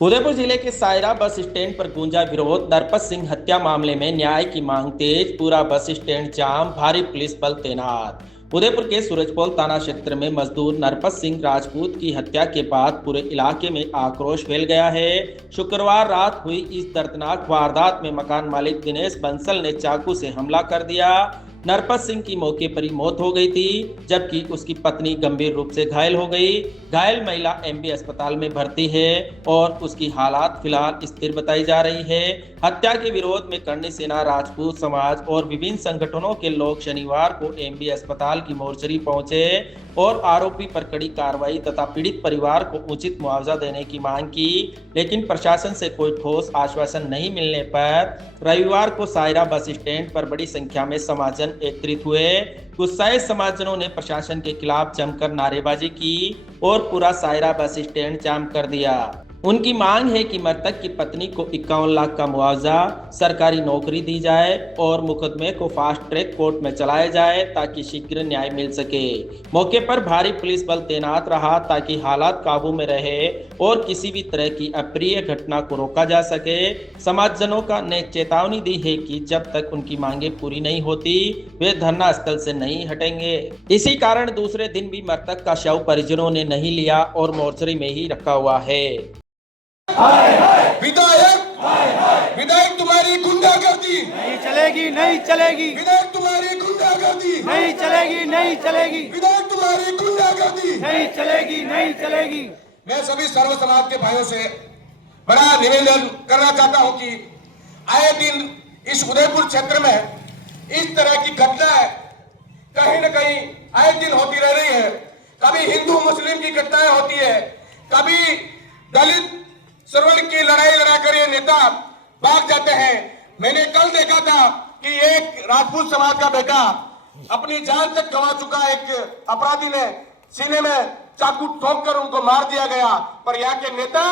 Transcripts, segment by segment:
उदयपुर जिले के Saira bus stand पर गूंजा विरोध। नरपत सिंह हत्या मामले में न्याय की मांग तेज, पूरा बस स्टैंड जाम, भारी पुलिस बल तैनात। उदयपुर के सूरजपोल थाना क्षेत्र में मजदूर नरपत सिंह राजपूत की हत्या के बाद पूरे इलाके में आक्रोश फैल गया है। शुक्रवार रात हुई इस दर्दनाक वारदात में मकान मालिक दिनेश बंसल ने चाकू से हमला कर दिया। नरपत सिंह की मौके पर ही मौत हो गई थी, जबकि उसकी पत्नी गंभीर रूप से घायल हो गई। घायल महिला एमबी अस्पताल में भर्ती है और उसकी हालात फिलहाल स्थिर बताई जा रही है। हत्या के विरोध में करणी सेना, राजपूत समाज और विभिन्न संगठनों के लोग शनिवार को एमबी अस्पताल की मोर्चरी पहुंचे और आरोपी पर कड़ी कार्रवाई तथा पीड़ित परिवार को उचित मुआवजा देने की मांग की, लेकिन प्रशासन से कोई ठोस आश्वासन नहीं मिलने पर रविवार को सायरा बस स्टैंड पर बड़ी संख्या में समाजजन एकत्रित हुए। गुस्साए समाजजनों ने प्रशासन के खिलाफ जमकर नारेबाजी की और पूरा सायरा बस स्टैंड जाम कर दिया। उनकी मांग है कि मृतक की पत्नी को 51 लाख का मुआवजा, सरकारी नौकरी दी जाए और मुकदमे को फास्ट ट्रैक कोर्ट में चलाया जाए ताकि शीघ्र न्याय मिल सके। मौके पर भारी पुलिस बल तैनात रहा ताकि हालात काबू में रहे और किसी भी तरह की अप्रिय घटना को रोका जा सके। समाजजनों का ने चेतावनी दी है कि जब तक उनकी मांगे पूरी नहीं होती वे धरना स्थल से नहीं हटेंगे। इसी कारण दूसरे दिन भी मृतक का शव परिजनों ने नहीं लिया और मोर्चरी में ही रखा हुआ है। विधायक विधायक तुम्हारी गुंडागर्दी नहीं चलेगी, नहीं चलेगी, विधायक तुम्हारी गुंडागर्दी नहीं चलेगी, नहीं चलेगी, विधायक तुम्हारी गुंडागर्दी नहीं चलेगी, नहीं चलेगी। मैं सभी सर्व समाज के भाइयों से बड़ा निवेदन करना चाहता हूं कि आए दिन इस उदयपुर क्षेत्र में इस तरह की घटनाएं कहीं न कहीं आए दिन होती रह रही है। कभी हिंदू मुस्लिम की घटनाएं होती है, कभी दलित श्रवण की लड़ाई लड़ाकर ये नेता भाग जाते हैं। मैंने कल देखा था कि एक राजपूत समाज का बेटा अपनी जान तक गंवा चुका, एक अपराधी ने सीने में चाकू ठोंककर उनको मार दिया गया। पर यहाँ के नेता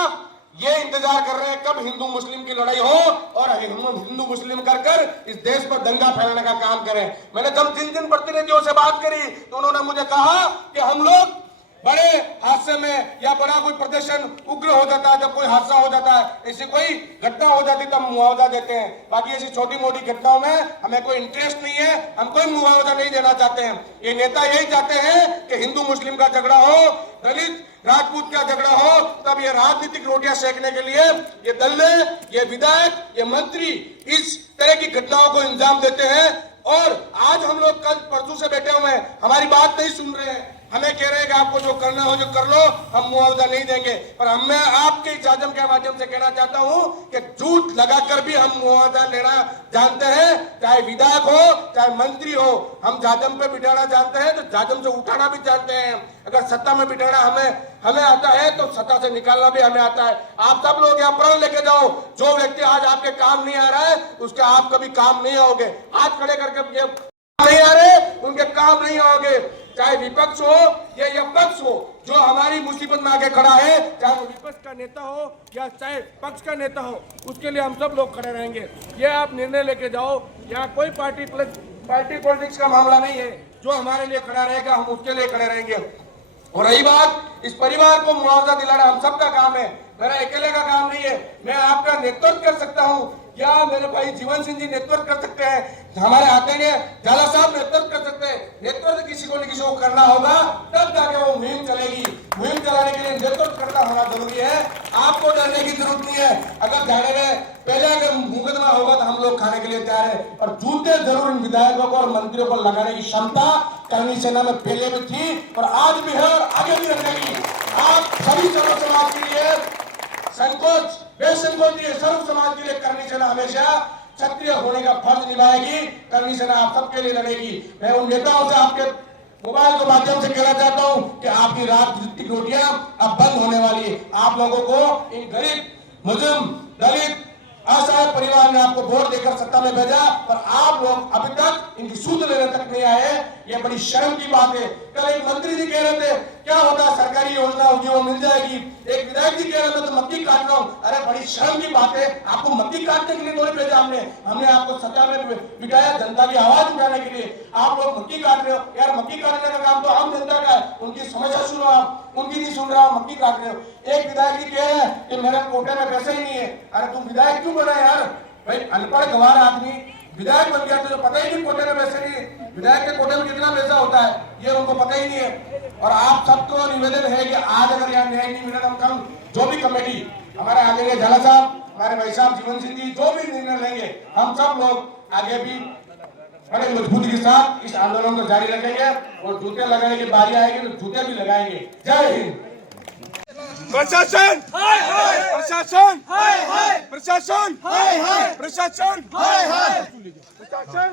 ये इंतजार कर रहे हैं कब हिंदू मुस्लिम की लड़ाई हो और हिंदू मुस्लिम कर इस देश पर दंगा फैलाने का काम करें। मैंने जब जिन प्रतिनिधियों से बात करी तो उन्होंने मुझे कहा कि हम लोग बड़े हादसे में या बड़ा कोई प्रदर्शन उग्र हो जाता है, जब कोई हादसा हो जाता है, ऐसी कोई घटना हो जाती तो हम मुआवजा देते हैं। बाकी ऐसी छोटी मोटी घटनाओं में हमें कोई इंटरेस्ट नहीं है, हम कोई मुआवजा नहीं देना चाहते हैं। ये नेता यही चाहते हैं कि हिंदू मुस्लिम का झगड़ा हो, दलित राजपूत का झगड़ा हो, तब ये राजनीतिक रोटियां सेकने के लिए ये दल्ले, ये विधायक, ये मंत्री इस तरह की घटनाओं को अंजाम देते हैं। और आज हम लोग कल परसों से बैठे हुए हैं, हमारी बात नहीं सुन रहे हैं, हमें कह रहे हैं कि आपको जो करना हो जो कर लो, हम मुआवजा नहीं देंगे। पर मैं आपके जाजम के माध्यम से कहना चाहता हूं कि झूठ लगाकर भी हम मुआवजा लेना जानते हैं, चाहे विधायक हो चाहे मंत्री हो। हम जाजम पे बिठाना जानते हैं तो जाजम से उठाना भी जानते हैं। अगर सत्ता में बिठाना हमें आता है तो सत्ता से निकालना भी हमें आता है। आप सब लोग यहाँ प्रण लेके जाओ, जो व्यक्ति आज आपके काम नहीं आ रहा है उसके आप कभी काम नहीं आओगे। हाथ खड़े करके नहीं आ रहे उनके काम नहीं आओगे, चाहे विपक्ष हो या पक्ष हो। जो हमारी मुसीबत में आगे खड़ा है, चाहे वो विपक्ष का नेता हो या चाहे पक्ष का नेता हो, उसके लिए हम सब लोग खड़े रहेंगे। ये आप निर्णय लेके जाओ, यहाँ कोई पार्टी पॉलिटिक्स का मामला नहीं है। जो हमारे लिए खड़ा रहेगा हम उसके लिए खड़े रहेंगे। और रही बात इस परिवार को मुआवजा दिलाना हम सबका काम है, मेरा अकेले का काम नहीं है। मैं आपका नेतृत्व कर सकता हूँ या मेरे भाई जीवन सिंह जी नेतृत्व कर सकते हैं, हमारे आदरणीय झाला साहब नेतृत्व कर सकते हैं। नेतृत्व किसी को न किसी को करना होगा, तब जाके वो मुहिम चलेगी। मुहिम चलाने के लिए नेतृत्व करना होना जरूरी है। आपको डरने की जरूरत नहीं है। अगर जाने में पहले अगर मुकदमा होगा तो हम लोग खाने के लिए तैयार है। और जूते जरूर इन विधायकों को और मंत्रियों को लगाने की क्षमता करणी सेना में पहले भी थी और आज भी है और आगे भी रहेगी। आप सभी सर्व समाज के लिए संकोच बेसंकोच सर्व समाज के लिए करणी सेना हमेशा क्षत्रिय होने का फर्ज निभाएगी। करणी सेना आप सबके लिए लड़ेगी। मैं उन नेताओं से आपके मोबाइल के माध्यम से कहना चाहता हूं कि आपकी राजनीतिक रोटियां अब बंद होने वाली है। आप लोगों को इन गरीब मुस्लिम दलित असहाय परिवार ने आपको वोट देकर सत्ता में भेजा, पर आप लोग अभी तक इनकी सूद लेने तक नहीं आए। ये बड़ी शर्म की बात है। कल एक मंत्री जी कह रहे थे क्या होता है सरकारी योजना होगी वो मिल जाएगी। एक विधायक जी कह रहे थे तो मक्की काट रहा हूँ। अरे बड़ी शर्म की बात है, आपको मक्की काटने के लिए थोड़ी भेजा हमने आपको सत्ता में बिठाया जनता की आवाज उठाने के लिए। आप लोग मक्की काट रहे हो यार, मक्की काटने का काम तो हम जनता का है। उनकी समस्या सुनो आप। उनकी नहीं सुन रहा हो, मक्की काट रहे हो। एक विधायक जी कह रहे हैं कि मेरे कोटे में पैसे ही नहीं है। अरे तुम विधायक क्यों बना यार? भाई अनपढ़ गंवार आदमी विधायक बन गया, तुझे पता ही नहीं कोटे में पैसे नहीं है। विधायक के कोटे में कितना पैसा होता है ये उनको पता ही नहीं है। और आप सबको निवेदन है कि आज अगर यहाँ न्याय नहीं मिला तो हम कल जो भी कमेटी हमारे आगे झाला साहब, हमारे भाई साहब जीवन सिंह जी जो भी निर्णय लेंगे, हम सब लोग आगे भी बड़े मजबूती के साथ इस आंदोलन को जारी रखेंगे और जूते लगाने की बारी आएगी तो जूते भी लगाएंगे। जय हिंद। प्रशासन प्रशासन प्रशासन प्रशासन प्रशासन